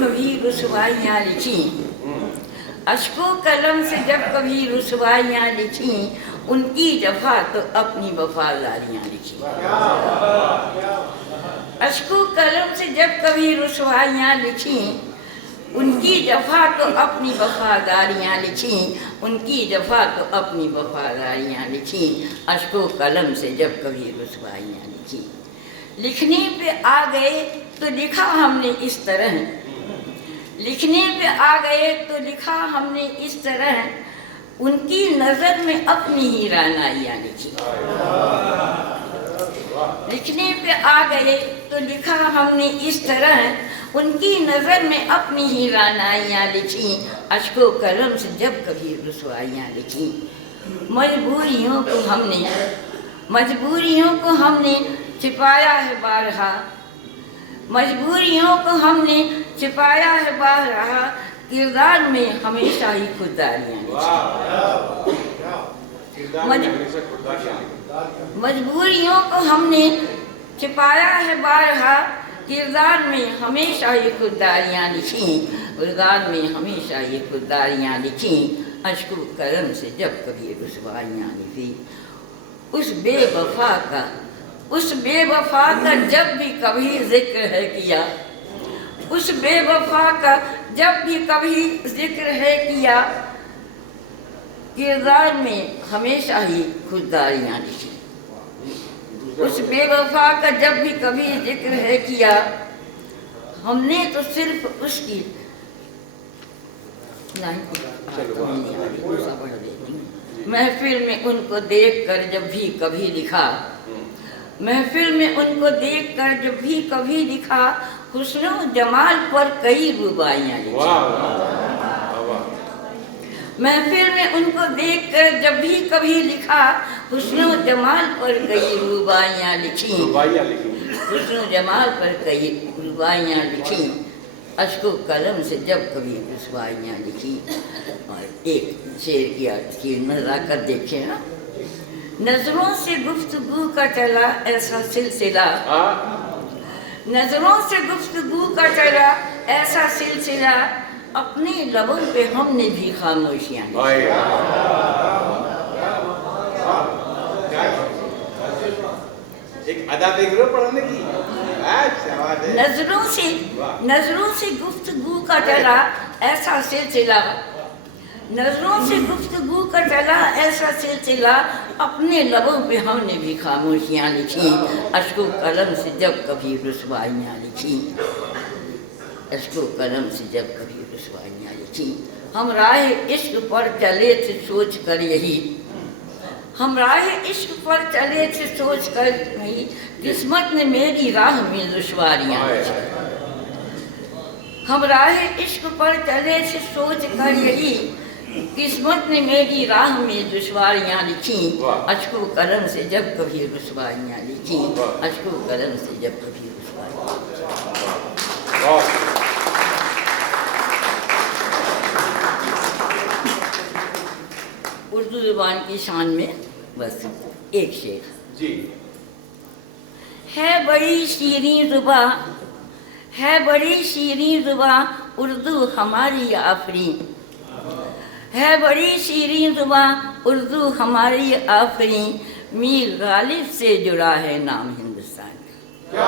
कभी रुसवाइयाँ लिखी, अश्को कलम से जब कभी रुसवाइयाँ लिखी, उनकी जफा तो अपनी वफादारियाँ लिखी। अश्को कलम से जब कभी रुसवाइयाँ लिखी, उनकी जफा तो अपनी वफादारियाँ लिखी, उनकी जफा तो अपनी वफादारियाँ लिखी। अश्को कलम से जब कभी रुसवाइयाँ लिखी, लिखने पे आ गए तो लिखा हमने इस तरह, लिखने पे आ गए तो लिखा हमने इस तरह, उनकी नज़र में अपनी ही रानाइयाँ लिखी। लिखने पे आ गए तो लिखा हमने इस तरह, उनकी नज़र में अपनी ही रानाइयाँ लिखी। अश्को कलम से जब कभी रुसवाइयाँ लिखी, मजबूरियों को हमने छिपाया है बारहा, मजबूरियों को हमने छिपाया है बारहा, किरदार में हमेशा ही खुददारियाँ लिखी। मजबूरियों को हमने छिपाया है बारहा, किरदार में हमेशा ही खुददारियाँ लिखी, किरदार में हमेशा ही खुददारियाँ लिखी। अश्को कलम से जब कभी रुसवाइयाँ लिखी, उस बेवफा का जब भी कभी जिक्र है किया, उस बेवफा का जब भी कभी जिक्र है किया, किरदार में हमेशा ही खुददारियाँ लिखी। उस बेवफा का जब भी कभी जिक्र है किया, हमने तो सिर्फ उसकी महफिल में उनको देख कर जब भी कभी लिखा, महफिल में उनको देख कर जब भी कभी लिखा, हुस्नो जमाल पर कई रुबाइयाँ लिखी। महफिल में उनको देख कर जब भी कभी लिखा, हुस्नो जमाल पर कई रुबाइयाँ लिखी, हुस्नो जमाल पर कई रुबाइयाँ लिखी। अश्को कलम से जब कभी रुसवाइयाँ लिखी। और एक शेर की नज़ाकत देखें ना, नजरों से गुफ्तगू का चला ऐसा सिलसिला, नजरों से गुफ्तगू का चला ऐसा सिलसिला, अपने लबों पे हमने भी खामोशियाँ एक अदा देख रहे हो पढ़ने की। नजरों से गुफ्तगू का चला ऐसा सिलसिला, नजरों से गुफ्तगू का चला ऐसा सिलसिला, अपने लबों पे हमने भी खामोशियाँ लिखी। अश्को कलम से जब कभी रुसवाइयाँ लिखी, अश्को कलम से जब कभी रुसवाइयाँ लिखी। हम राह इश्क पर चले थे सोच कर यही, हम राह इश्क पर चले थे सोच कर यही, किस्मत ने मेरी राह में दुश्वारियाँ लिखी। हम राह इश्क पर चले थे सोच कर यही, किस्मत ने मेरी राह में दुश्वारियाँ लिखी। अश्को कलम से जब कभी रुसवाइयाँ लिखी, अश्को कलम से जब कभी रुसवाइयाँ। उर्दू ज़ुबान की शान में बस एक शेर जी। है बड़ी शीरीं ज़ुबां, है बड़ी शीरीं ज़ुबां उर्दू हमारी आफरीन, है बड़ी शीरीं ज़ुबां उर्दू हमारी आफरीन, मीर गालिब से जुड़ा है नाम हिंदुस्तान का।